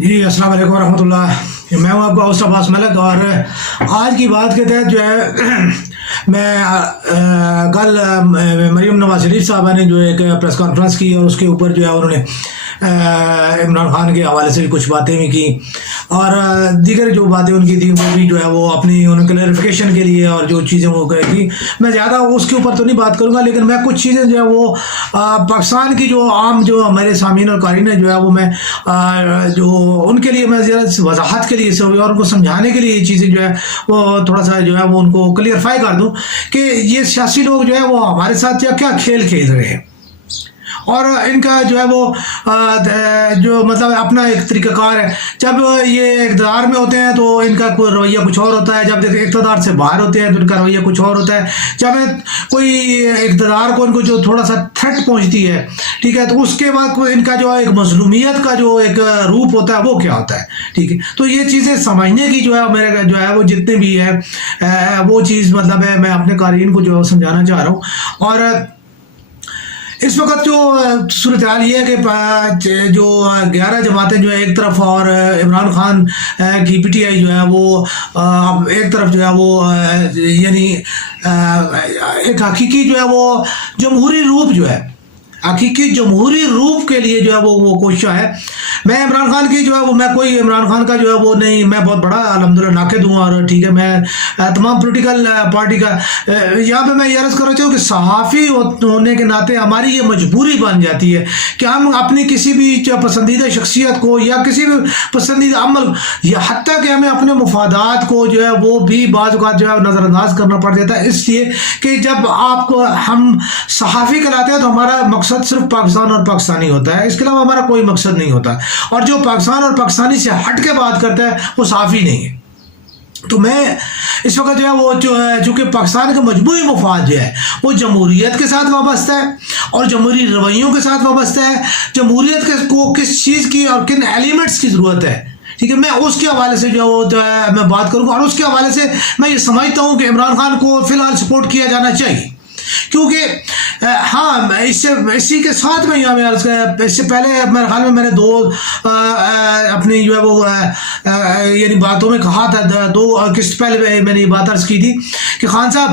جی السلام علیکم ورحمۃ اللہ، میں ہوں آپ کا ہوسٹ عباس ملک، اور آج کی بات کے تحت جو ہے میں کل مریم نواز شریف صاحبہ نے جو ایک پریس کانفرنس کی، اور اس کے اوپر جو ہے انہوں نے عمران خان کے حوالے سے بھی کچھ باتیں بھی کی، اور دیگر جو باتیں ان کی تھیں وہ بھی جو ہے وہ اپنی ان کلیریفیکیشن کے لیے اور جو چیزیں وہ کرے گی، میں زیادہ اس کے اوپر تو نہیں بات کروں گا، لیکن میں کچھ چیزیں جو ہے وہ پاکستان کی جو عام جو ہمارے سامعین اور قارئین ہیں جو ہے وہ میں جو ان کے لیے میں زیادہ وضاحت کے لیے اور ان کو سمجھانے کے لیے یہ چیزیں جو ہے وہ تھوڑا سا جو ہے وہ ان کو کلیئرفائی کر دوں کہ یہ سیاسی لوگ جو ہے وہ ہمارے ساتھ کیا کھیل کھیل رہے ہیں، اور ان کا جو ہے وہ جو مطلب اپنا ایک طریقہ کار ہے۔ جب یہ اقتدار میں ہوتے ہیں تو ان کا کوئی رویہ کچھ اور ہوتا ہے، جب اقتدار سے باہر ہوتے ہیں تو ان کا رویہ کچھ اور ہوتا ہے، جب کوئی اقتدار کو ان کو جو تھوڑا سا تھریٹ پہنچتی ہے، ٹھیک ہے، تو اس کے بعد ان کا جو ایک مظلومیت کا جو ایک روپ ہوتا ہے وہ کیا ہوتا ہے، ٹھیک ہے۔ تو یہ چیزیں سمجھنے کی جو ہے میرے جو ہے وہ جتنے بھی ہے وہ چیز مطلب ہے میں اپنے قارئین کو جو سمجھانا چاہ رہا ہوں۔ اور اس وقت جو صورتحال یہ ہے کہ جو 11 جماعتیں جو ہے ایک طرف، اور عمران خان کی پی ٹی آئی جو ہے وہ ایک طرف جو ہے وہ یعنی ایک حقیقی جو ہے وہ جمہوری روپ جو ہے، حقیقی جمہوری روپ کے لیے جو ہے وہ کوشش ہے۔ میں عمران خان کی جو ہے وہ میں کوئی عمران خان کا جو ہے وہ نہیں، میں بہت بڑا الحمدللہ ناقد ہوں، اور ٹھیک ہے میں تمام پولیٹیکل پارٹی کا یہاں پہ میں یہ عرض کرنا چاہوں کہ صحافی ہونے کے ناطے ہماری یہ مجبوری بن جاتی ہے کہ ہم اپنی کسی بھی پسندیدہ شخصیت کو یا کسی بھی پسندیدہ عمل یا حتیٰ کہ ہمیں اپنے مفادات کو جو ہے وہ بھی بعض اوقات جو ہے نظر انداز کرنا پڑ جاتا ہے، اس لیے کہ جب آپ کو ہم صحافی کہلاتے ہیں تو ہمارا مقصد صرف پاکستان اور پاکستانی ہوتا ہے، اس کے علاوہ ہمارا کوئی مقصد نہیں ہوتا، اور جو پاکستان اور پاکستانی سے ہٹ کے بات کرتا ہے وہ صحافی نہیں ہے۔ تو میں اس وقت جو ہے وہ چونکہ پاکستان کے مجموعی مفاد جو ہے وہ جمہوریت کے ساتھ وابستہ ہے، اور جمہوری رویوں کے ساتھ وابستہ ہے، جمہوریت کو کس چیز کی اور کن ایلیمنٹس کی ضرورت ہے، ٹھیک ہے، میں اس کے حوالے سے جو ہے میں بات کروں گا، اور اس کے حوالے سے میں یہ سمجھتا ہوں کہ عمران خان کو فی الحال سپورٹ کیا جانا چاہیے، کیونکہ ہاں اسی کے ساتھ میں یہاں اس سے پہلے میرے خیال میں نے دو اپنی جو ہے وہ یعنی باتوں میں کہا تھا، دو قسط پہلے میں نے یہ بات عرض کی تھی کہ خان صاحب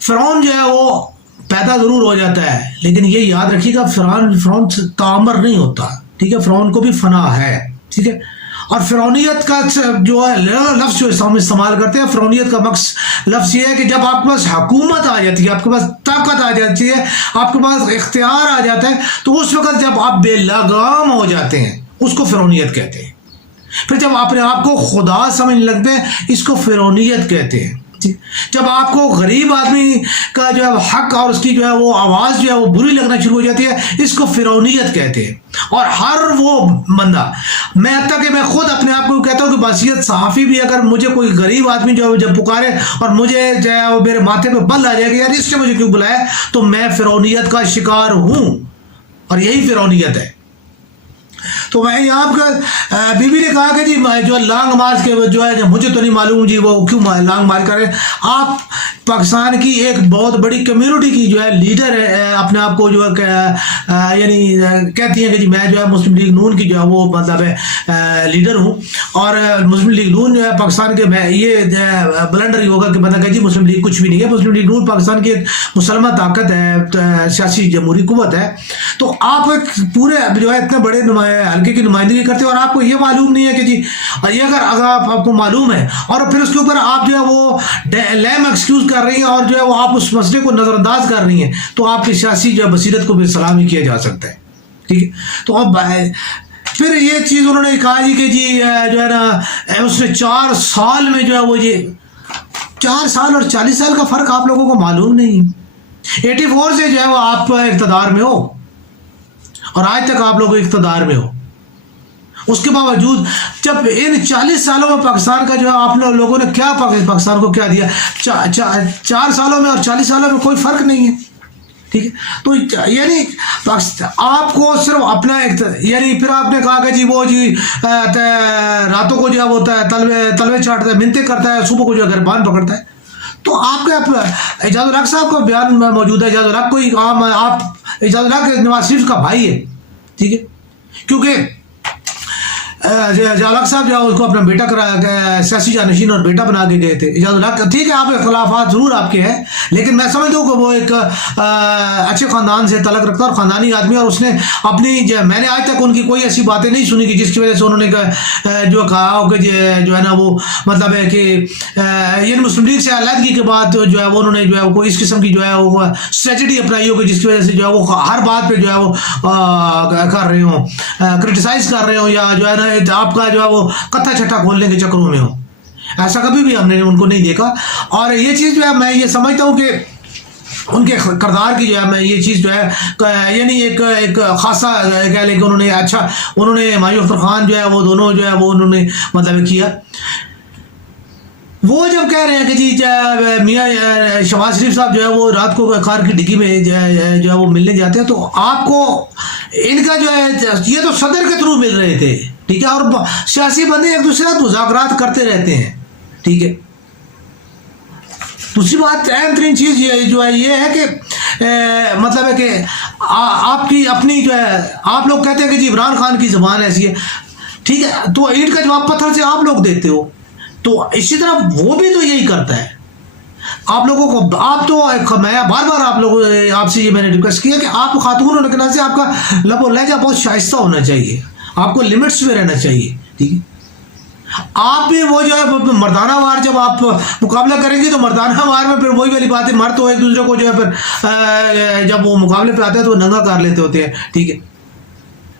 فرعون جو ہے وہ پیدا ضرور ہو جاتا ہے، لیکن یہ یاد رکھیے گا فرعون تعمر نہیں ہوتا، ٹھیک ہے، فرعون کو بھی فنا ہے، ٹھیک ہے، اور فرعونیت کا جو ہے لفظ جو استعمال کرتے ہیں، فرعونیت کا لفظ یہ ہے کہ جب آپ کے پاس حکومت آ جاتی ہے، آپ کے پاس طاقت آ جاتی ہے، آپ کے پاس اختیار آ جاتا ہے، تو اس وقت جب آپ بے لگام ہو جاتے ہیں اس کو فرعونیت کہتے ہیں، پھر جب اپنے آپ کو خدا سمجھنے لگتے ہیں اس کو فرعونیت کہتے ہیں، جب آپ کو غریب آدمی کا جو ہے حق اور اس کی جو ہے وہ آواز جو ہے وہ بری لگنا شروع ہو جاتی ہے، اس کو فرعونیت کہتے ہیں۔ اور ہر وہ بندہ، میں حتیٰ کہ میں خود اپنے آپ کو کہتا ہوں کہ بحیثیت صحافی بھی اگر مجھے کوئی غریب آدمی جو ہے جب پکارے اور مجھے جو ہے وہ میرے ماتھے پہ بل آ جائے گا یار اس نے مجھے کیوں بلایا، تو میں فرعونیت کا شکار ہوں، اور یہی فرعونیت ہے۔ تو میں یہاں کا بی بی نے کہا کہ جی جو لانگ مارچ کے جو ہے مجھے تو نہیں معلوم جی وہ کیوں لانگ مارچ کر رہے ہیں، آپ پاکستان کی ایک بہت بڑی کمیونٹی کی جو ہے لیڈر ہے، اپنے آپ کو جو ہے یعنی کہتی ہیں کہ جی میں جو ہے مسلم لیگ نون کی جو ہے وہ مطلب ہے لیڈر ہوں، اور مسلم لیگ نون جو ہے پاکستان کے یہ بلنڈر ہی ہوگا کہ مطلب کہ جی مسلم لیگ کچھ بھی نہیں ہے، مسلم لیگ نون پاکستان کی ایک مسلمہ طاقت ہے، سیاسی جمہوری قوت ہے۔ تو آپ ایک پورے جو ہے اتنے بڑے حلقے کی نمائندگی کرتے ہیں، اور آپ کو یہ معلوم نہیں ہے کہ جی یہ اگر آپ کو معلوم ہے، اور پھر اس کے اوپر آپ جو ہے وہ لیم ایکسکیوز کر رہی ہیں، اور جو ہے وہ آپ اس مسئلے کو نظر انداز کر رہی ہیں، تو آپ کی سیاسی جو ہے بصیرت کو بھی سلام ہی کیا جا سکتا ہے، ٹھیک ہے۔ تو اب پھر یہ چیز انہوں نے کہا جی کہ جی جو ہے نا اس نے 4 سال میں جو ہے وہ یہ 4 سال اور 40 سال کا فرق آپ لوگوں کو معلوم نہیں، 84 سے جو ہے وہ آپ اقتدار میں ہو، اور آج تک آپ لوگ اقتدار میں ہو، اس کے باوجود جب ان 40 سالوں میں پاکستان کا جو ہے آپ لوگوں نے کیا پاکستان کو کیا دیا، 4 سالوں میں اور 40 سالوں میں کوئی فرق نہیں ہے، ٹھیک ہے۔ تو یعنی آپ کو صرف اپنا یعنی پھر آپ نے کہا کہ جی وہ جی راتوں کو جو ہے وہ تلوے چاٹتا ہے، منتیں کرتا ہے، صبح کو جو ہے گربان پکڑتا ہے۔ تو آپ کے اعجاز الحق صاحب کا بیان موجود ہے، اعجاز الحق کوئی آپ اعجاز الحق نواز شریف کا بھائی ہے، ٹھیک ہے، کیونکہ الگ صاحب جو اس کو اپنا بیٹا سیاسی جانشین اور بیٹا بنا کے گئے تھے اعجاز الحق. ٹھیک ہے آپ اختلافات ضرور آپ کے ہیں لیکن میں سمجھتا ہوں کہ وہ ایک اچھے خاندان سے تعلق رکھتا اور خاندانی آدمی, اور اس نے اپنی میں نے آج تک ان کی کوئی ایسی باتیں نہیں سنی کہ جس کی وجہ سے انہوں نے جو کہا ہو کہ جو ہے نا وہ مطلب ہے کہ یعنی مسلم لیگ سے علیحدگی کے بعد جو ہے وہ انہوں نے جو ہے کوئی اس قسم کی جو ہے وہ اسٹریٹجی اپنائی ہو کہ جس کی وجہ سے جو ہے وہ ہر بات پہ جو ہے وہ کر رہے ہوں, کرٹیسائز کر رہے ہوں, یا جو ہے نا آپ کا جو ہے وہ کتھا چھٹا کھولنے کے چکروں میں ہو. ایسا کبھی بھی ہم نے ان کو نہیں دیکھا. اور یہ چیز جو ہے میں یہ سمجھتا ہوں کہ ان کے کردار کی جو ہے میں یہ چیز جو ہے یعنی ایک خاصا کہہ لیں کہ انہوں نے اچھا انہوں نے ہمایوں اختر خان جو ہے وہ دونوں جو ہے وہ انہوں نے مطلب کیا. وہ جب کہہ رہے ہیں کہ جی میاں شہباز شریف صاحب جو ہے وہ رات کو کار کی ڈگی میں جو ہے وہ ملنے جاتے ہیں, تو آپ کو ان کا جو ہے یہ تو صدر کے تھرو مل رہے تھے, ٹھیک ہے, اور سیاسی بندے ایک دوسرے سے مذاکرات کرتے رہتے ہیں, ٹھیک ہے. دوسری بات اہم ترین چیز جو ہے یہ ہے کہ مطلب ہے کہ آپ کی اپنی جو ہے آپ لوگ کہتے ہیں کہ جی عمران خان کی زبان ایسی ہے, ٹھیک ہے, تو اینٹ کا جواب پتھر سے آپ لوگ دیتے ہو, تو اسی طرح وہ بھی تو یہی کرتا ہے. آپ لوگوں کو آپ تو میں بار بار آپ سے یہ میں نے ریکویسٹ کیا کہ آپ خاتون ہونے کے ناطے آپ کا لب و لہجہ بہت شائستہ ہونا چاہیے, آپ کو لمٹس میں رہنا چاہیے, ٹھیک ہے. آپ بھی وہ جو ہے مردانہ وار جب آپ مقابلہ کریں گے تو مردانہ وار میں پھر وہی والی بات ہے, مرد تو ایک دوسرے کو جو ہے پھر جب وہ مقابلے پہ آتے ہیں تو ننگا کر لیتے ہوتے ہیں, ٹھیک ہے.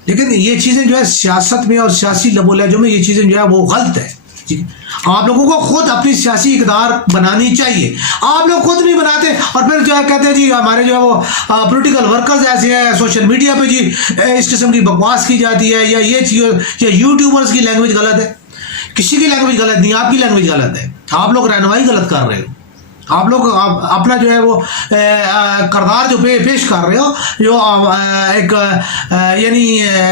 لیکن یہ چیزیں جو ہے سیاست میں اور سیاسی لب و لہجوں میں یہ چیزیں جو ہے وہ غلط ہے, ٹھیک ہے. آپ لوگوں کو خود اپنی سیاسی اقدار بنانی چاہیے. آپ لوگ خود نہیں بناتے اور پھر جو ہے کہتے ہیں جی ہمارے جو ہے وہ پولیٹیکل ورکرز ایسے ہیں, سوشل میڈیا پہ جی اس قسم کی بکواس کی جاتی ہے, یا یہ چیز یا یوٹیوبرز کی لینگویج غلط ہے. کسی کی لینگویج غلط نہیں, آپ کی لینگویج غلط ہے, آپ لوگ رہنمائی غلط کر رہے ہو. آپ لوگ اپنا جو ہے وہ کردار جو پیش کر رہے ہو, جو ایک یعنی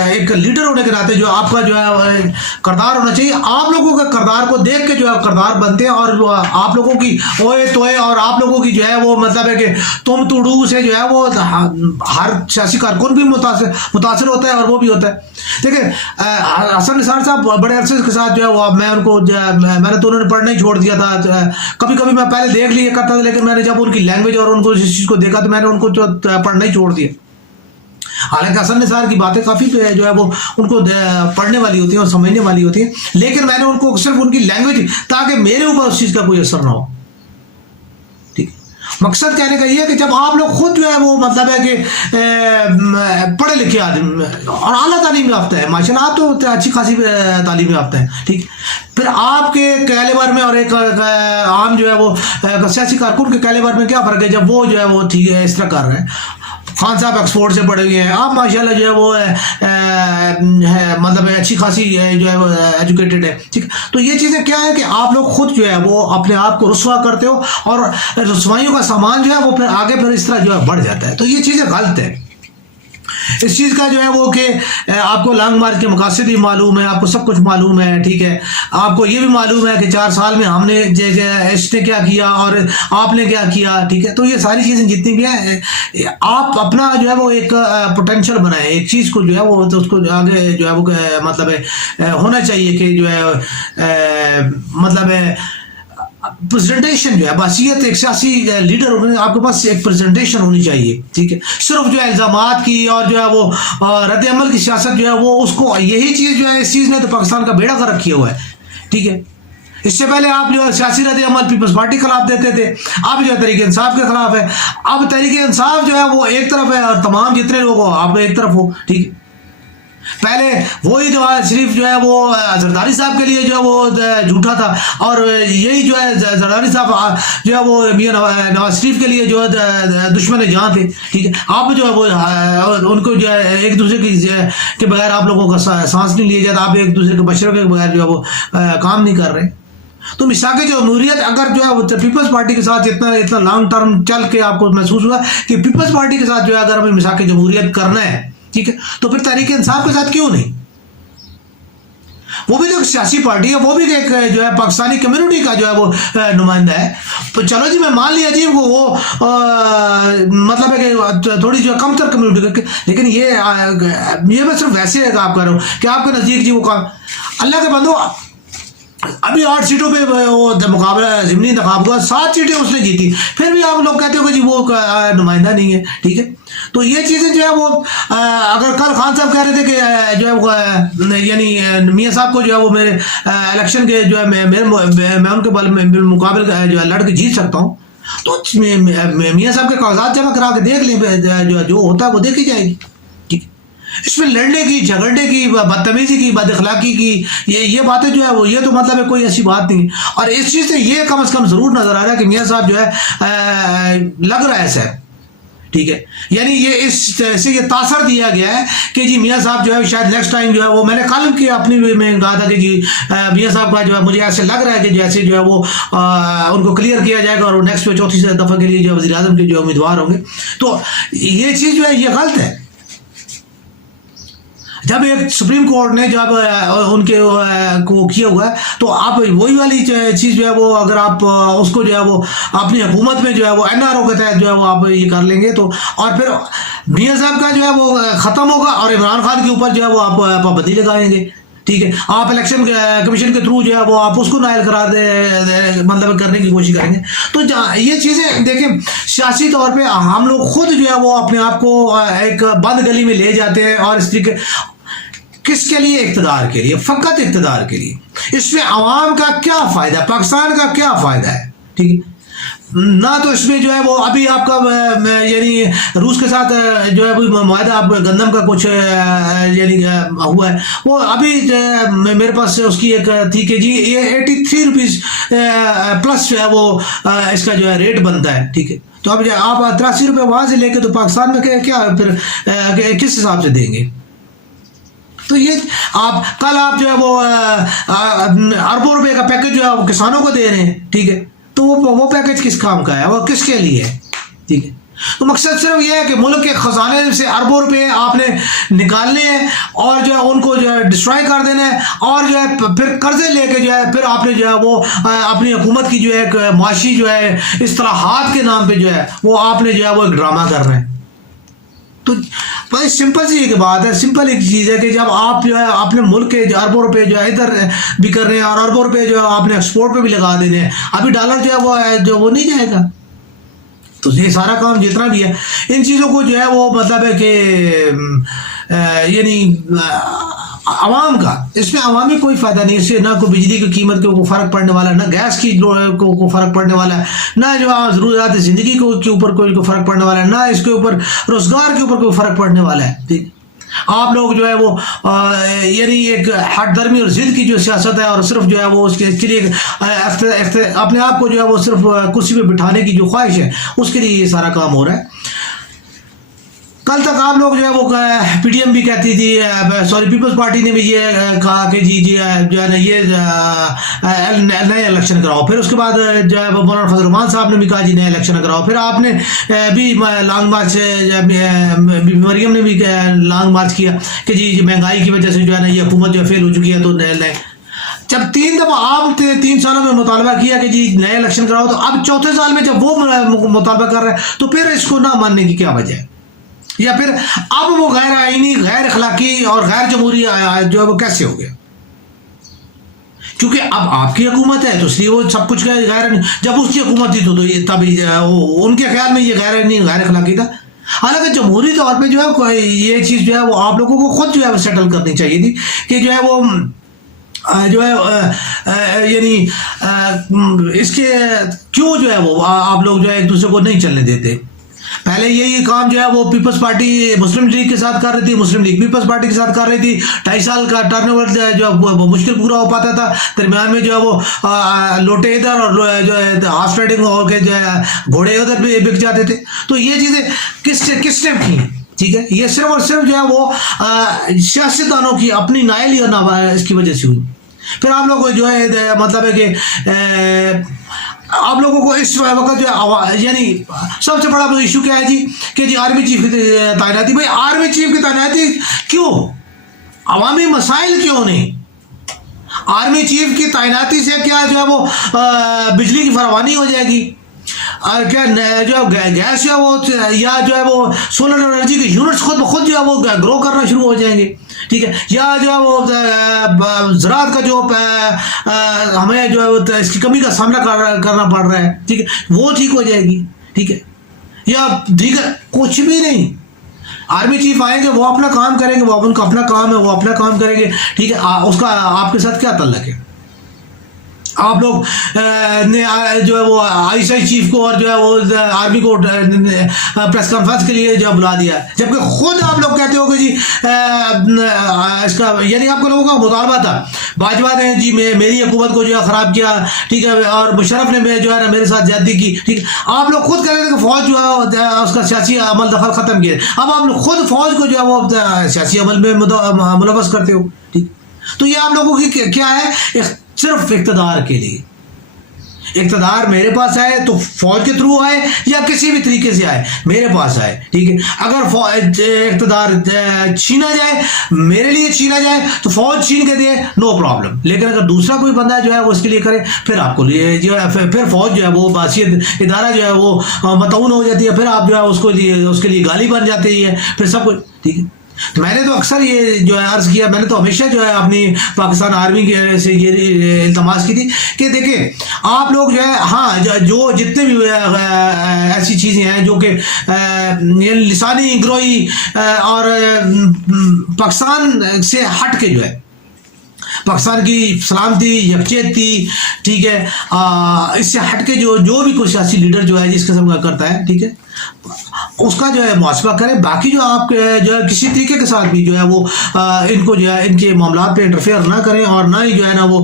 ایک لیڈر ہونے کے ناطے جو آپ کا جو ہے کردار ہونا چاہیے, آپ لوگوں کے کردار کو دیکھ کے جو ہے کردار بنتے ہیں, اور آپ لوگوں کی اوئے توئے اور آپ لوگوں کی جو ہے وہ مطلب ہے کہ تم توڑو سے جو ہے وہ ہر سیاسی کارکن بھی متاثر ہوتا ہے اور وہ بھی ہوتا ہے. دیکھیں حسن نثار صاحب بڑے عرصے کے ساتھ جو ہے وہ میں ان کو میں نے تو انہوں نے پڑھنا ہی چھوڑ دیا تھا. کبھی کبھی میں پہلے دیکھ لیا کرتا تھا, لیکن میں نے جب ان کی لینگویج اور ان کو اس چیز کو دیکھا تو میں نے ان کو پڑھنا ہی چھوڑ دیا. حالانکہ حسن نثار کی باتیں کافی جو ہے وہ ان کو پڑھنے والی ہوتی ہیں اور سمجھنے والی ہوتی ہیں, لیکن میں نے ان کو صرف ان کی لینگویج تاکہ میرے اوپر اس چیز کا کوئی اثر نہ ہو, ٹھیک. مقصد کہنے کا یہ ہے کہ جب آپ لوگ خود جو ہے وہ مطلب ہے کہ پڑھے لکھے آدمی اور اعلیٰ تعلیم یافتہ ہے, ماشاء اللہ آپ تو اچھی خاصی تعلیم یافتہ ہیں, ٹھیک, پھر آپ کے کیلیبر میں اور ایک عام جو ہے وہ سیاسی کارکن کے کیلیبر میں کیا فرق ہے جب وہ جو ہے وہ ٹھیک ہے اس طرح کر رہے ہیں. خان صاحب ایکسپورٹ سے پڑھے ہوئے ہیں, آپ ماشاءاللہ جو ہے وہ مطلب اچھی خاصی جو ہے وہ ایجوکیٹڈ ہے, ٹھیک. تو یہ چیزیں کیا ہے کہ آپ لوگ خود جو ہے وہ اپنے آپ کو رسوا کرتے ہو, اور رسوائیوں کا سامان جو ہے وہ پھر آگے پھر اس طرح جو ہے بڑھ جاتا ہے. تو یہ چیزیں غلط ہے. اس چیز کا جو ہے وہ کہ آپ کو لانگ مارچ کے مقاصد بھی معلوم ہے, آپ کو سب کچھ معلوم ہے, ٹھیک ہے. آپ کو یہ بھی معلوم ہے کہ 4 سال میں ہم نے اس نے کیا کیا اور آپ نے کیا کیا, ٹھیک ہے. تو یہ ساری چیزیں جتنی بھی ہیں آپ اپنا جو ہے وہ ایک پوٹینشیل بنائیں, ایک چیز کو جو ہے وہ تو اس کو آگے جو ہے وہ مطلب ہے ہونا چاہیے کہ جو ہے مطلب ہے پریزنٹیشن جو ہے بحثیت ایک سیاسی لیڈر ہونے آپ کے پاس ایک پریزنٹیشن ہونی چاہیے, ٹھیک ہے. صرف جو ہے الزامات کی اور جو ہے وہ رد عمل کی سیاست جو ہے وہ اس کو یہی چیز جو ہے اس چیز نے تو پاکستان کا بیڑا کر رکھیا ہوا ہے, ٹھیک ہے. اس سے پہلے آپ جو ہے سیاسی رد عمل پیپلز پارٹی کے خلاف دیتے تھے, اب جو ہے تحریک انصاف کے خلاف ہے. اب تحریک انصاف جو ہے وہ ایک طرف ہے اور تمام جتنے لوگ ہو آپ ایک طرف ہو, ٹھیک ہے. پہلے وہی نواز شریف جو ہے وہ زرداری صاحب کے لیے جو ہے وہ جھوٹا تھا, اور یہی جو ہے زرداری صاحب جو ہے وہ میاں نواز شریف کے لیے جو ہے دشمن جہاں تھے, ٹھیک ہے. آپ جو ہے وہ ان کو جو ہے ایک دوسرے کے بغیر آپ لوگوں کا سانس نہیں لیا جاتا, آپ ایک دوسرے کے بشروں کے بغیر جو ہے وہ کام نہیں کر رہے. تو مساق جمہوریت اگر جو ہے پیپلز پارٹی کے ساتھ اتنا لانگ ٹرم چل کے آپ کو محسوس ہوا کہ پیپلز پارٹی کے ساتھ جو ہے اگر ہمیں مساق جمہوریت کرنا ہے, ٹھیک ہے, تو پھر تحریک انصاف کے ساتھ کیوں نہیں؟ وہ بھی تو ایک سیاسی پارٹی ہے, وہ بھی ایک جو ہے پاکستانی کمیونٹی کا جو ہے وہ نمائندہ ہے. تو چلو جی میں مان لیا جی وہ مطلب ہے کہ تھوڑی جو کم تر کمیونٹی کا, لیکن یہ میں صرف ویسے آپ کر رہا ہوں کہ آپ کے نزدیک جی وہ کام اللہ کے بندو ابھی 8 سیٹوں پہ وہ مقابلہ ضمنی انتخاب ہوا, 7 سیٹیں اس نے جیتی, پھر بھی آپ لوگ کہتے ہو کہ جی وہ نمائندہ نہیں ہے. ٹھیک ہے, تو یہ چیزیں جو ہے وہ اگر کل خان صاحب کہہ رہے تھے کہ جو ہے وہ یعنی میاں صاحب کو جو ہے وہ میرے الیکشن کے جو ہے میں ان کے مقابل جو ہے لڑ کے جیت سکتا ہوں, تو میاں صاحب کے کاغذات جمع کرا کے دیکھ لیں, جو ہوتا ہے وہ دیکھی جائے گی. ٹھیک ہے, اس میں لڑنے کی, جھگڑنے کی, بدتمیزی کی, بد اخلاقی کی یہ باتیں جو ہے وہ یہ تو مطلب ہے کوئی ایسی بات نہیں. اور اس چیز سے یہ کم از کم ضرور نظر آ رہا ہے کہ میاں صاحب جو ہے لگ رہا ہے سر. ٹھیک ہے, یعنی یہ اس سے یہ تاثر دیا گیا ہے کہ جی میاں صاحب جو ہے شاید نیکسٹ ٹائم جو ہے وہ, میں نے کل کی اپنی میں کہا تھا کہ جی میاں صاحب کا جو ہے مجھے ایسے لگ رہا ہے کہ جیسے جو ہے وہ ان کو کلیئر کیا جائے گا اور وہ نیکسٹ پہ 4تھی دفعہ کے لیے جو وزیر اعظم کے جو امیدوار ہوں گے. تو یہ چیز جو ہے یہ غلط ہے. جب ایک سپریم کورٹ نے جب ان کے کو کیا ہوا ہے, تو آپ وہی والی چیز جو ہے وہ اگر آپ اس کو جو ہے وہ اپنی حکومت میں جو ہے وہ NRO کے تحت جو ہے وہ آپ یہ کر لیں گے, تو اور پھر میاں صاحب کا جو ہے وہ ختم ہوگا اور عمران خان کے اوپر جو ہے وہ آپ پابندی لگائیں گے. ٹھیک ہے, آپ الیکشن کمیشن کے تھرو جو ہے وہ آپ اس کو نائل قرار دے مطلب کرنے کی کوشش کریں گے. تو یہ چیزیں دیکھیں سیاسی طور پہ ہم لوگ خود جو ہے وہ اپنے آپ کو ایک بند گلی میں لے جاتے ہیں, اور اس طریقے کس کے لیے, اقتدار کے لیے, فقط اقتدار کے لیے. اس میں عوام کا کیا فائدہ ہے, پاکستان کا کیا فائدہ ہے. ٹھیک ہے, نہ تو اس میں جو ہے وہ ابھی آپ کا یعنی روس کے ساتھ جو ہے وہ معاہدہ آپ گندم کا کچھ یعنی ہوا ہے, وہ ابھی میرے پاس اس کی ایک تھی کہ جی یہ 83 روپیز پلس جو ہے وہ اس کا جو ہے ریٹ بنتا ہے. ٹھیک ہے, تو اب آپ 83 روپے وہاں سے لے کے تو پاکستان میں کیا پھر کس حساب سے دیں گے. تو یہ آپ کل آپ جو ہے وہ اربوں روپے کا پیکج جو ہے وہ کسانوں کو دے رہے ہیں. ٹھیک ہے, تو وہ پیکج کس کام کا ہے, وہ کس کے لیے ہے. ٹھیک ہے, تو مقصد صرف یہ ہے کہ ملک کے خزانے سے اربوں روپے آپ نے نکالنے ہیں اور جو ہے ان کو جو ہے ڈسٹرائی کر دینا ہے, اور جو ہے پھر قرضے لے کے جو ہے پھر آپ نے جو ہے وہ اپنی حکومت کی جو ہے ایک معاشی جو ہے اصطلاحات کے نام پہ جو ہے وہ آپ نے جو ہے وہ ایک ڈرامہ کر رہے ہیں. تو بڑی سمپل سی ایک بات ہے, سمپل ایک چیز ہے کہ جب آپ جو ہے اپنے ملک کے اربوں روپے جو ہے ادھر بھی کر رہے ہیں اور اربوں روپے جو ہے آپ نے ایکسپورٹ پہ بھی لگا دینے ہیں, ابھی ڈالر جو ہے وہ نہیں جائے گا. تو یہ سارا کام جتنا بھی ہے ان چیزوں کو جو ہے وہ مطلب ہے کہ یعنی عوام کا, اس میں عوامی کوئی فائدہ نہیں. اس سے نہ کوئی بجلی کی قیمت کو فرق پڑنے والا ہے, نہ گیس کی کو فرق پڑنے والا ہے, نہ جو ضروریات زندگی کے اوپر کوئی فرق پڑنے والا ہے, نہ اس کے اوپر روزگار کے اوپر کوئی فرق پڑنے والا ہے. ٹھیک, آپ لوگ جو ہے وہ یعنی ایک ہٹ درمی اور ضد کی جو سیاست ہے, اور صرف جو ہے وہ اس کے لیے اپنے آپ کو جو ہے وہ صرف کرسی پہ بٹھانے کی جو خواہش ہے اس کے لیے یہ سارا کام ہو رہا ہے. کل تک آپ لوگ جو ہے وہ PTM بھی کہتی تھی, سوری پیپلز پارٹی نے بھی یہ کہا کہ جی جو ہے نا یہ نئے الیکشن کراؤ. پھر اس کے بعد جو ہے وہ مولانا فضل الرحمان صاحب نے بھی کہا جی نئے الیکشن کراؤ. پھر آپ نے بھی لانگ مارچ, مریم نے بھی لانگ مارچ کیا کہ جی مہنگائی کی وجہ سے جو ہے نا یہ حکومت جو ہے فیل ہو چکی ہے, تو نئے. جب 3 دفعہ آپ 3 سالوں میں مطالبہ کیا کہ جی نئے الیکشن کراؤ, تو اب 4تھے سال میں جب وہ مطالبہ کر رہے ہیں تو پھر اس کو نہ ماننے کی کیا وجہ ہے, یا پھر اب وہ غیر آئینی, غیر اخلاقی اور غیر جمہوری جو ہے وہ کیسے ہو گیا؟ کیونکہ اب آپ کی حکومت ہے تو اس لیے وہ سب کچھ غیر, جب اس کی حکومت تھی تو یہ تب ان کے خیال میں یہ غیر اخلاقی تھا. حالانکہ جمہوری طور پہ جو ہے یہ چیز جو ہے وہ آپ لوگوں کو خود جو ہے سیٹل کرنی چاہیے تھی کہ جو ہے وہ جو ہے یعنی اس کے کیوں جو ہے وہ آپ لوگ جو ہے ایک دوسرے کو نہیں چلنے دیتے. پہلے یہی کام جو ہے وہ پیپلز پارٹی مسلم لیگ کے ساتھ کر رہی تھی, مسلم لیگ پیپلز پارٹی کے ساتھ کر رہی تھی. 2.5 سال کا ٹرن اوور جو مشکل پورا ہو پاتا تھا, درمیان میں جو ہے وہ لوٹے ادھر اور جو ہے ہارس رائڈنگ ہو کے جو ہے گھوڑے ادھر بھی بک جاتے تھے. تو یہ چیزیں کس نے کی؟ ٹھیک ہے, یہ صرف اور صرف جو ہے وہ سیاستدانوں کی اپنی نائلی اور اس کی وجہ سے ہوئی. پھر آپ لوگ جو ہے مطلب ہے کہ آپ لوگوں کو اس وقت جو ہے یعنی سب سے بڑا ایشو کیا ہے جی کہ جی آرمی چیف کی تعیناتی. بھائی آرمی چیف کی تعیناتی کیوں؟ عوامی مسائل کیوں نہیں؟ آرمی چیف کی تعیناتی سے کیا جو ہے وہ بجلی کی فراوانی ہو جائے گی, کیا جو گیس جو ہے وہ یا جو ہے وہ سولر انرجی کے یونٹس خود بخود جو ہے وہ گرو کرنا شروع ہو جائیں گے. ٹھیک ہے، یا جو ہے وہ زراعت کا جو ہمیں جو ہے اس کی کمی کا سامنا کرنا پڑ رہا ہے، ٹھیک ہے، وہ ٹھیک ہو جائے گی، ٹھیک ہے، یا دیگر کچھ بھی نہیں. آرمی چیف آئیں گے، وہ اپنا کام کریں گے، وہ ان کا اپنا کام ہے، وہ اپنا کام کریں گے، ٹھیک ہے. اس کا آپ کے ساتھ کیا تعلق ہے؟ آپ لوگ نے جو ہے وہ ISI چیف کو اور جو ہے وہ آرمی کو پریس کانفرنس کے لیے جو بلا دیا، جبکہ خود آپ لوگ کہتے ہو کہ جی اس کا یعنی آپ کو لوگوں کا مطالبہ تھا. باجوہ نے جی میری حکومت کو جو ہے خراب کیا، ٹھیک ہے، اور مشرف نے جو ہے نا میرے ساتھ زیادتی کی، ٹھیک ہے. آپ لوگ خود کہہ رہے تھے کہ فوج جو ہے اس کا سیاسی عمل دخل ختم کیا، اب آپ لوگ خود فوج کو جو ہے وہ سیاسی عمل میں ملوث کرتے ہو، ٹھیک. تو یہ آپ لوگوں کی کیا ہے؟ صرف اقتدار کے لیے. اقتدار میرے پاس آئے تو فوج کے تھرو آئے یا کسی بھی طریقے سے آئے، میرے پاس آئے، ٹھیک ہے. اگر اقتدار چھینا جائے، میرے لیے چھینا جائے تو فوج چھین کے دے، نو پرابلم. لیکن اگر دوسرا کوئی بندہ جو ہے وہ اس کے لیے کرے، پھر آپ کو لیے جو ہے پھر فوج جو ہے وہ بحثیت ادارہ جو ہے وہ متعاون ہو جاتی ہے، پھر آپ جو ہے اس کے لیے گالی بن جاتی ہے، پھر سب کچھ، ٹھیک ہے. تو میں نے تو اکثر یہ جو ہے عرض کیا، میں نے تو ہمیشہ جو ہے اپنی پاکستان آرمی سے یہ التماس کی تھی کہ دیکھیں آپ لوگ جو ہے ہاں جو جتنے بھی ایسی چیزیں ہیں جو کہ لسانی گروہی اور پاکستان سے ہٹ کے جو ہے پاکستان کی سلامتی یکجہتی، ٹھیک ہے، اس سے ہٹ کے جو بھی کوئی سیاسی لیڈر جو ہے جس قسم کا کرتا ہے، ٹھیک ہے، اس کا جو ہے محاسبہ کریں. باقی جو آپ جو ہے کسی طریقے کے ساتھ بھی جو ہے وہ ان کو جو ہے ان کے معاملات پہ انٹرفیئر نہ کریں، اور نہ ہی جو ہے نا وہ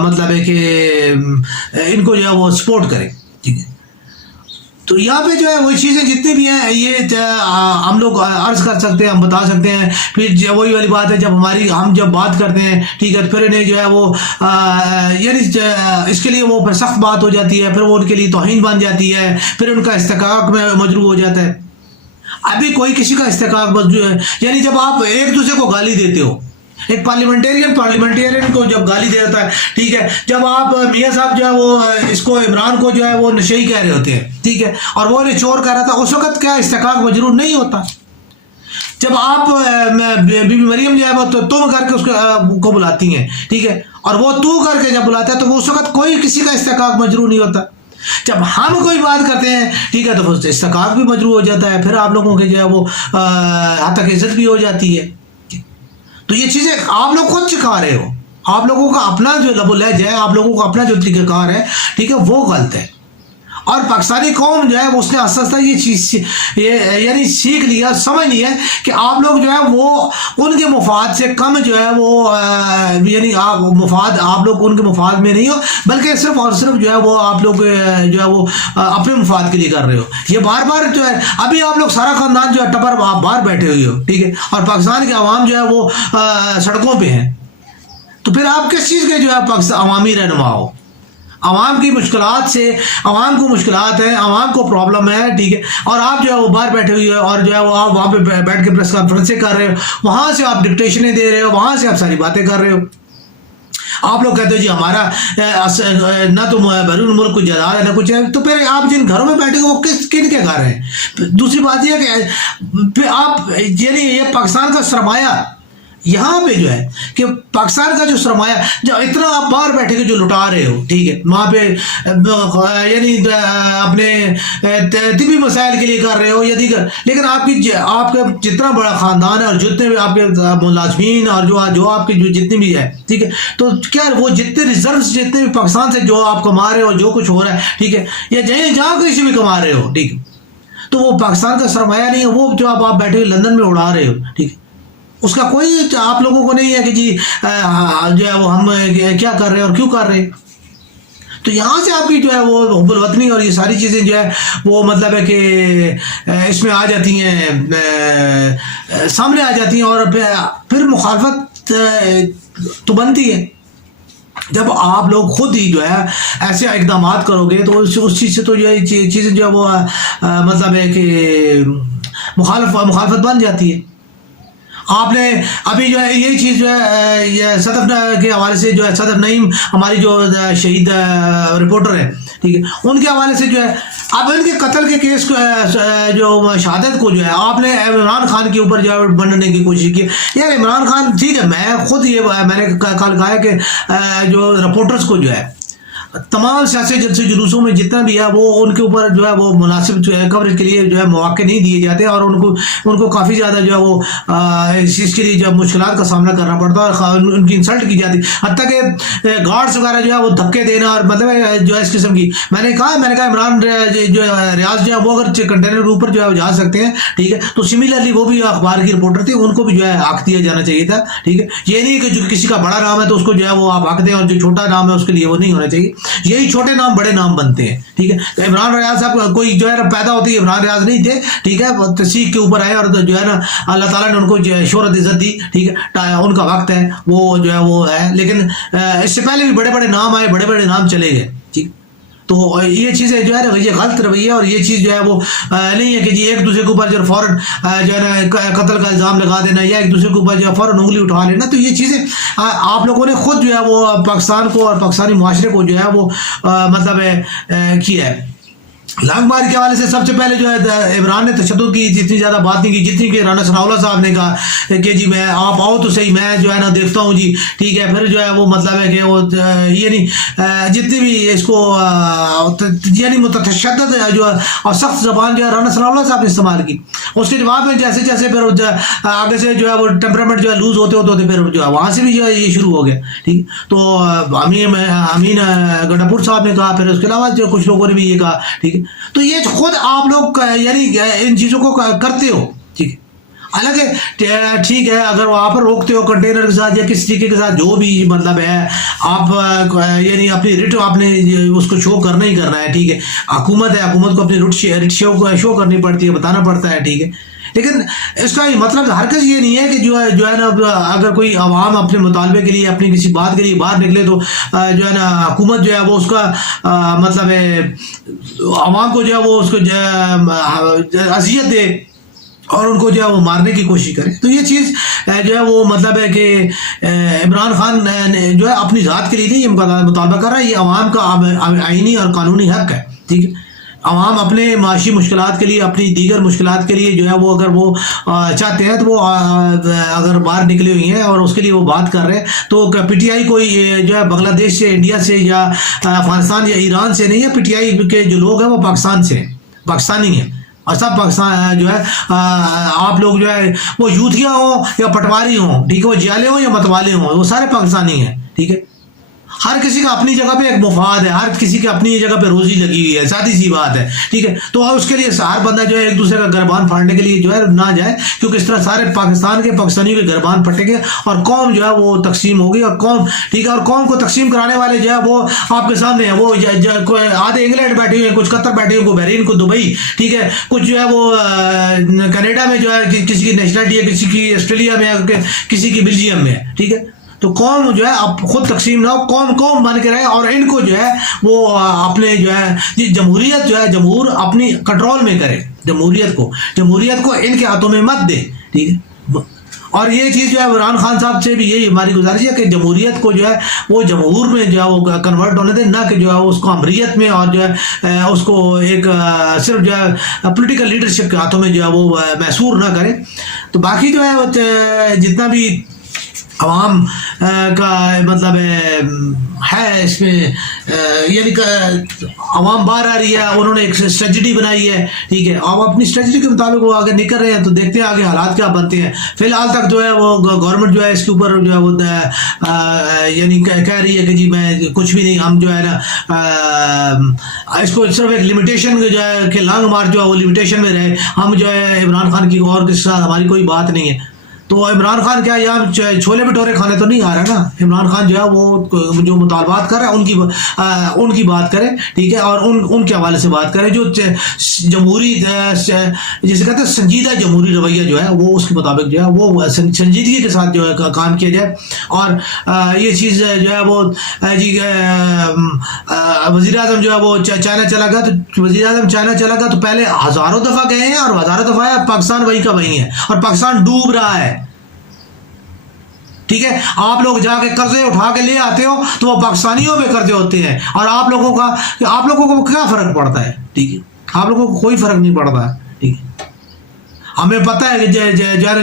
مطلب ہے کہ ان کو جو ہے وہ سپورٹ کریں، ٹھیک ہے. تو یہاں پہ جو ہے وہی چیزیں جتنی بھی ہیں یہ ہم لوگ عرض کر سکتے ہیں، ہم بتا سکتے ہیں. پھر وہی والی بات ہے جب ہم جب بات کرتے ہیں، ٹھیک ہے، پھر انہیں جو ہے وہ یعنی اس کے لیے وہ پھر سخت بات ہو جاتی ہے، پھر وہ ان کے لیے توہین بن جاتی ہے، پھر ان کا استحقاق میں مجروح ہو جاتا ہے. ابھی کوئی کسی کا استحقاق مجروح ہے، یعنی جب آپ ایک دوسرے کو گالی دیتے ہو، ایک پارلیمنٹیرین کو جب گالی دے دیتا ہے، ٹھیک ہے، جب آپ میاں صاحب جو ہے وہ اس کو عمران کو جو ہے وہ نشئی کہہ رہے ہوتے ہیں، ٹھیک ہے، اور وہ نچور کہہ رہا تھا، اس وقت کیا استحقاق مجروح نہیں ہوتا؟ جب آپ بی بی مریم جو ہے وہ تم کر کے اس کو بلاتی ہیں، ٹھیک ہے، اور وہ تو کر کے جب بلاتا ہے تو وہ اس وقت کوئی کسی کا استحقاق مجروح نہیں ہوتا. جب ہم کوئی بات کرتے ہیں، ٹھیک ہے، تو استحقاق بھی مجروح ہو جاتا ہے، پھر آپ لوگوں کے جو ہے وہ حد تک عزت بھی ہو جاتی ہے. تو یہ چیزیں آپ لوگ خود سکھا رہے ہو، آپ لوگوں کا اپنا جو لب و لہج ہے، آپ لوگوں کا اپنا جو طریقہ کار ہے، ٹھیک ہے، وہ غلط ہے. اور پاکستانی قوم جو ہے اس نے آہستہ آہستہ یہ چیز یعنی سیکھ لیا، سمجھ لیا کہ آپ لوگ جو ہے وہ ان کے مفاد سے کم جو ہے وہ یعنی مفاد آپ لوگ ان کے مفاد میں نہیں ہو، بلکہ صرف اور صرف جو ہے وہ آپ لوگ جو ہے وہ اپنے مفاد کے لیے کر رہے ہو. یہ بار بار جو ہے ابھی آپ لوگ سارا خاندان جو ہے ٹپر آپ باہر بیٹھے ہوئے ہو، ٹھیک ہے، اور پاکستان کے عوام جو ہے وہ سڑکوں پہ ہیں. تو پھر آپ کس چیز کے جو ہے پاکستان عوامی رہنما ہو؟ عوام کی مشکلات سے، عوام کو مشکلات ہیں، عوام کو پرابلم ہے، ٹھیک ہے، اور آپ جو ہے وہ باہر بیٹھے ہوئے اور جو ہے وہ آپ وہاں پہ بیٹھ کے پریس کانفرنسیں کر رہے ہو، وہاں سے آپ ڈکٹیشنیں دے رہے ہو، وہاں سے آپ ساری باتیں کر رہے ہو. آپ لوگ کہتے ہو جی ہمارا نہ تو بیرون ملک کوئی جائیداد ہے نہ کچھ ہے، تو پھر آپ جن گھروں میں بیٹھے ہو وہ کن کے گھر ہیں؟ دوسری بات یہ ہے کہ آپ یعنی یہ پاکستان کا سرمایہ یہاں پہ جو ہے کہ پاکستان کا جو سرمایہ جو اتنا آپ باہر بیٹھے کے جو لٹا رہے ہو، ٹھیک ہے، وہاں پہ یعنی اپنے طبی مسائل کے لیے کر رہے ہو یا دیگر، لیکن آپ کا جتنا بڑا خاندان ہے اور جتنے بھی آپ کے ملازمین اور جو آپ کے جو جتنی بھی ہے، ٹھیک ہے، تو کیا وہ جتنے ریزروز جتنے بھی پاکستان سے جو آپ کما رہے ہو، جو کچھ ہو رہا ہے، ٹھیک ہے، یا جہاں کسی بھی کما رہے ہو، ٹھیک ہے، تو وہ پاکستان کا سرمایہ نہیں ہے، وہ جو آپ بیٹھے ہوئے لندن میں اڑا رہے ہو، ٹھیک ہے، اس کا کوئی آپ لوگوں کو نہیں ہے کہ جی جو ہے وہ ہم کیا کر رہے ہیں اور کیوں کر رہے ہیں. تو یہاں سے آپ کی جو ہے وہ حب الوطنی اور یہ ساری چیزیں جو ہے وہ مطلب ہے کہ اس میں آ جاتی ہیں، سامنے آ جاتی ہیں، اور پھر مخالفت تو بنتی ہے. جب آپ لوگ خود ہی جو ہے ایسے اقدامات کرو گے تو اس چیز سے تو یہ چیزیں جو ہے وہ مطلب ہے کہ مخالفت بن جاتی ہے. آپ نے ابھی جو ہے یہی چیز جو ہے یہ صدف کے حوالے سے جو ہے صدف نعیم ہماری جو شہید رپورٹر ہے ٹھیک ہے ان کے حوالے سے جو ہے اب ان کے قتل کے کیس کو جو شہادت کو جو ہے آپ نے عمران خان کے اوپر جو ہے بننے کی کوشش کی. یار عمران خان ٹھیک ہے میں خود یہ میں نے کل کہا ہے کہ جو رپورٹرز کو جو ہے تمام سیاسی جلسے جلوسوں میں جتنا بھی ہے وہ ان کے اوپر جو ہے وہ مناسب جو ہے کوریج کے لیے جو ہے مواقع نہیں دیے جاتے اور ان کو کافی زیادہ جو ہے وہ اس چیز کے لیے جو مشکلات کا سامنا کرنا پڑتا ہے اور ان کی انسلٹ کی جاتی حتیٰ کہ گارڈس وغیرہ جو ہے وہ دھکے دینا اور مطلب جو ہے اس قسم کی میں نے کہا عمران جو ریاض جو ہے وہ اگر کنٹینر کے اوپر جو ہے جا سکتے ہیں ٹھیک ہے تو سملرلی وہ بھی اخبار کی رپورٹر تھی ان کو بھی جو ہے حق دیا جانا چاہیے تھا ٹھیک ہے. یہ نہیں کہ جو کسی کا بڑا نام ہے تو اس کو جو ہے وہ آپ حق دیں اور جو چھوٹا نام ہے اس کے لیے وہ نہیں ہونا چاہیے. یہی چھوٹے نام بڑے نام بنتے ہیں ٹھیک ہے. عمران ریاض صاحب کوئی جو ہے پیدا ہوتی ہے عمران ریاض نہیں تھے ٹھیک ہے تصدیق کے اوپر آئے اور جو ہے نا اللہ تعالیٰ نے ان کو شہرت عزت دی ٹھیک ہے ان کا وقت ہے وہ جو ہے وہ ہے لیکن اس سے پہلے بھی بڑے بڑے نام آئے بڑے بڑے نام چلے گئے ٹھیک. تو یہ چیزیں جو ہے نا یہ غلط رویہ اور یہ چیز جو ہے وہ نہیں ہے کہ جی ایک دوسرے کے اوپر جو فوراً جو ہے نا قتل کا الزام لگا دینا یا ایک دوسرے کے اوپر جو ہے فوراً انگلی اٹھا لینا. تو یہ چیزیں آپ لوگوں نے خود جو ہے وہ پاکستان کو اور پاکستانی معاشرے کو جو ہے وہ مطلب کیا ہے. لانگ مارچ کے حوالے سے سب سے پہلے جو ہے عمران نے تشدد کی جتنی زیادہ بات نہیں کی جتنی کہ رانا ثناء اللہ صاحب نے کہا کہ جی میں آپ آؤ تو صحیح میں جو ہے نا دیکھتا ہوں جی ٹھیک ہے. پھر جو ہے وہ مطلب ہے کہ وہ یہ نہیں جتنی بھی اس کو یعنی متشدد جو اور سخت زبان جو ہے رانا ثناء اللہ صاحب نے استعمال کی اس کے جواب میں جیسے جیسے پھر آگے سے جو ہے وہ ٹیمپرامنٹ جو ہے لوز ہوتے ہوتے پھر جو ہے وہاں سے بھی جو ہے یہ شروع ہو گیا ٹھیک. تو امین گڈھاپور صاحب نے کہا پھر اس کے علاوہ جو کچھ لوگوں نے بھی یہ کہا ٹھیک ہے. تو یہ خود آپ لوگ یعنی ان چیزوں کو کرتے ہو ٹھیک ہے. حالانکہ ٹھیک ہے اگر وہاں پر روکتے ہو کنٹینر کے ساتھ یا کسی طریقے کے ساتھ جو بھی مطلب ہے آپ یعنی اپنی رٹ آپ نے اس کو شو کرنا ہی کرنا ہے ٹھیک ہے. حکومت ہے حکومت کو اپنی رٹ شو کرنی پڑتی ہے بتانا پڑتا ہے ٹھیک ہے. لیکن اس کا مطلب ہرگز یہ نہیں ہے کہ جو ہے نا اگر کوئی عوام اپنے مطالبے کے لیے اپنی کسی بات کے لیے باہر نکلے تو جو ہے نا حکومت جو ہے وہ اس کا مطلب ہے عوام کو جو ہے وہ اس کو اذیت دے اور ان کو جو ہے وہ مارنے کی کوشش کرے. تو یہ چیز جو ہے وہ مطلب ہے کہ عمران خان نے جو ہے اپنی ذات کے لیے نہیں یہ مطالبہ کر رہا ہے یہ عوام کا آئینی اور قانونی حق ہے ٹھیک ہے. عوام اپنے معاشی مشکلات کے لیے اپنی دیگر مشکلات کے لیے جو ہے وہ اگر وہ چاہتے ہیں تو وہ اگر باہر نکلی ہوئی ہیں اور اس کے لیے وہ بات کر رہے ہیں تو پی ٹی آئی کوئی جو ہے بنگلہ دیش سے انڈیا سے یا افغانستان یا ایران سے نہیں ہے. پی ٹی آئی کے جو لوگ ہیں وہ پاکستان سے پاکستانی ہیں اور سب پاکستان جو ہے آپ لوگ جو ہے وہ یوتھیا ہوں یا پٹواری ہوں ٹھیک ہے وہ جیالے ہوں یا متوالے ہوں وہ سارے پاکستانی ہیں ٹھیک ہے. ہر کسی کا اپنی جگہ پہ ایک مفاد ہے ہر کسی کی اپنی جگہ پہ روزی لگی ہوئی ہے سادی سی بات ہے ٹھیک ہے. تو اس کے لیے ہر بندہ جو ہے ایک دوسرے کا گربان پھاڑنے کے لیے جو ہے نہ جائے کیونکہ اس طرح سارے پاکستان کے پاکستانیوں کے گربان پھٹیں گے اور قوم جو ہے وہ تقسیم ہوگی اور قوم ٹھیک ہے. اور قوم کو تقسیم کرانے والے جو ہے وہ آپ کے سامنے ہیں وہ آدھے انگلینڈ بیٹھے ہوئے ہیں کچھ قطر بیٹھے ہوئے کو بحرین کو دبئی ٹھیک ہے کچھ جو ہے وہ کینیڈا میں جو ہے کسی کی نیشنلٹی ہے کسی کی آسٹریلیا میں ہے کسی کی بلجیم میں ہے ٹھیک ہے. تو قوم جو ہے اب خود تقسیم نہ ہو قوم بن کے رہے اور ان کو جو ہے وہ اپنے جو ہے جمہوریت جو ہے جمہور اپنی کنٹرول میں کرے جمہوریت کو ان کے ہاتھوں میں مت دے ٹھیک ہے. اور یہ چیز جو ہے عمران خان صاحب سے بھی یہی ہماری گزارش ہے کہ جمہوریت کو جو ہے وہ جمہور میں جو ہے وہ کنورٹ ہونے دیں نہ کہ جو ہے اس کو امریت میں اور جو ہے اس کو ایک صرف جو ہے پولیٹیکل لیڈرشپ کے ہاتھوں میں جو ہے وہ محصور نہ کرے. تو باقی جو ہے جتنا بھی عوام کا مطلب ہے اس میں یعنی عوام باہر آ رہی ہے انہوں نے ایک اسٹریٹجی بنائی ہے ٹھیک ہے. آپ اپنی اسٹریٹجی کے مطابق وہ آگے نکل رہے ہیں تو دیکھتے ہیں آگے حالات کیا بنتے ہیں. فی الحال تک جو ہے وہ گورنمنٹ جو ہے اس کے اوپر جو ہے وہ یعنی کہہ رہی ہے کہ جی میں کچھ بھی نہیں ہم جو ہے نا اس کو صرف ایک لمیٹیشن جو ہے کہ لانگ مارچ جو ہے وہ لمیٹیشن میں رہے ہم جو ہے عمران خان کی اور کے ساتھ ہماری کوئی بات نہیں ہے. تو عمران خان کیا یہاں چھولے بھٹورے کھانے تو نہیں آ رہا نا. عمران خان جو ہے وہ جو مطالبات کر رہا ہے ان کی بات کرے ٹھیک ہے اور ان کے حوالے سے بات کرے جو جمہوری جسے کہتے ہیں سنجیدہ جمہوری رویہ جو ہے وہ اس کے مطابق جو ہے وہ سنجیدگی کے ساتھ جو ہے کام کیا جائے. اور یہ چیز جو ہے وہ جی وزیر اعظم جو ہے وہ چائنا چلا گیا تو وزیر اعظم چائنا چلا گیا تو پہلے ہزاروں دفعہ گئے ہیں اور ہزاروں دفعہ پاکستان وہی کا وہی ہے اور پاکستان ڈوب رہا ہے ٹھیک ہے. آپ لوگ جا کے قرضے اٹھا کے لے آتے ہو تو وہ پاکستانیوں پہ قرضے ہوتے ہیں, اور آپ لوگوں کو کیا فرق پڑتا ہے؟ ٹھیک ہے, آپ لوگوں کو کوئی فرق نہیں پڑتا ہے. ٹھیک ہے, ہمیں پتہ ہے کہ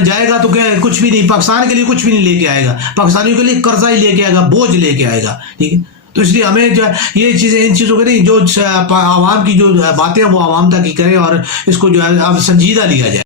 جائے گا تو کچھ بھی نہیں, پاکستان کے لیے کچھ بھی نہیں لے کے آئے گا, پاکستانیوں کے لیے قرضہ ہی لے کے آئے گا, بوجھ لے کے آئے گا. ٹھیک ہے, تو اس لیے ہمیں جو یہ چیزیں, ان چیزوں کے نہیں, جو عوام کی جو باتیں ہیں وہ عوام تک ہی کریں, اور اس کو جو ہے اب سنجیدہ لیا جائے.